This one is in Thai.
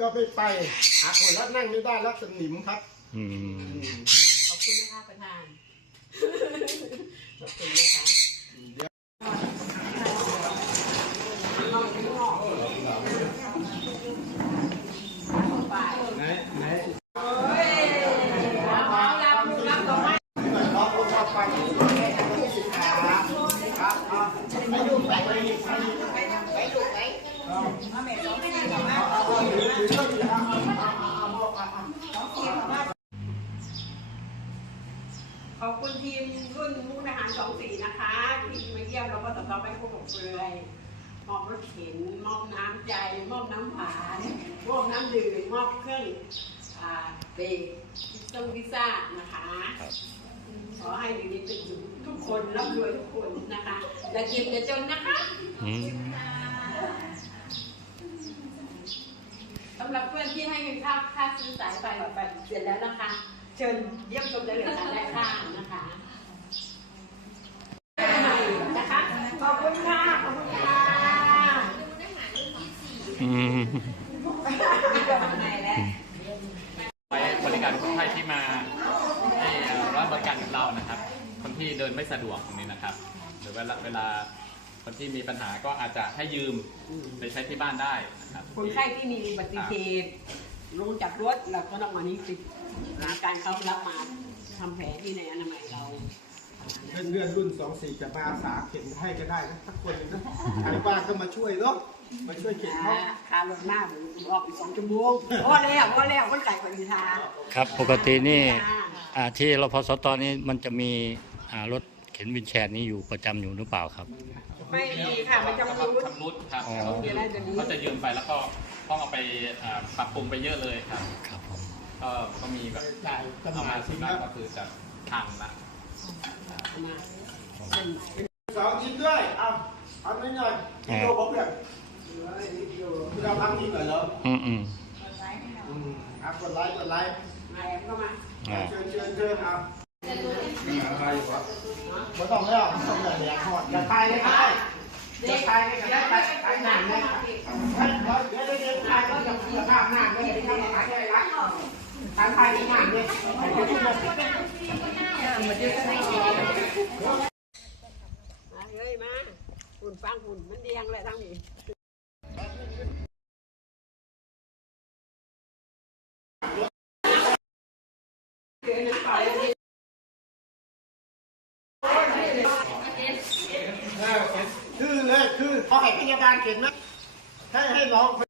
ก็ไม่ไปหาคนแล้วนั่งไม่ได้แล้วสนิมครับอืมขอบคุณนะคะประธาน ขอบคุณนะคะไหนไหนรับรับต่อไปหน่อยครับชอบฟังครับครับไม่ยุ่งไปไปไปไปดูไป ขอบคุณทีมรุ่นมุกทหารสองสี่นะคะที่มาเยี่ยมเราก็ต่อไปพวกผมเลยมอบรถเข็นมอบน้ำใจ มอบน้ำหวานมอบน้ำดื่มมอบเครื่องอ่าเบรกพิซซ่งพิซซ่านะคะ ขอให้อยู่ดีเป็นสุขทุกคนร่ำรวยทุกคนนะคะอย่าเจ็บอย่าจนนะคะ อืม สำหรับเพื่อนที่ให้เงินค่าค่าซื้อสายไฟหลอดไฟเสร็จแล้วนะคะ เชิญเยี่ยมชมได้เลยค่ะได้ค่านะคะนะคะขอบคุณค่ะขอบคุณค่ะอืมไปบริการคนไข้ที่มาให้เอ่อรับบริการกับเรานะครับ คนที่เดินไม่สะดวกตรงนี้นะครับ หรือเวลาเวลาคนที่มีปัญหาก็อาจจะให้ยืมไปใช้ที่บ้านได้นะ ครับคนไข้ที่มีอุบัติเหตุลงจากรถเราก็ต้องมานี้ติดหาการเขารับมาทำแผลที่ในอนามัยเรา เพื่อนเพื่อนรุ่นสองสี่จะมาอาสาเข็นให้ก็ได้นะสักคนหนึงนะใครว่างก็มาช่วยเนาะมาช่วยเข็นเขาคารถมากออกอีกสองชั่วโมงพอแล้วพอแล้วคนไก่คนดีทาครับปกตินี่อ่าที่รพสตนี้มันจะมีอ่ารถ เข็นวินแชร์นี้อยู่ประจำอยู่หรือเปล่าครับ ไม่มีค่ะมันจะก็รู้ชำรุดครับอ๋อ เดี๋ยวเราจะรู้ก็จะยืมไปแล้วก็ต้องเอาไปเอ่อปรับปรุงไปเยอะเลยครับ ครับผม ก็ก็มีแบบจ่ายเอาจำหน่ามายสิที่นบ้านค้าก็คือจะพังละมาเป็นสองชิ้นด้วย เอาเอาไม่หน่อยกิโลบอกเพื่อนคือเราพักนี้ก่อนเหรออืมอืมอืมอะกดไลค์กดไลค์มาแอบก็มาอ่าเชิญเชิญเชิญเอา ไม่ต้องแล้วไม่ต้องเลยอย่าทอดอย่าทายเลยก็ได้อย่าทยเลยก็ได้ายทายหนังเลยเดี๋ยวเดี๋ยวเดี๋ยวทายก็อย่าอย่าภาพนังเลยทำทายได้ละทายทายในหนังเลยเดี๋ยวพูดเลยมาเลยมาหุ่นฟังหุ่นมันเดียงเลยทั้งนี้เกินน้ำป คือเลยคือเขาให้พยาบาลเข็นนะให้ให้น้องพ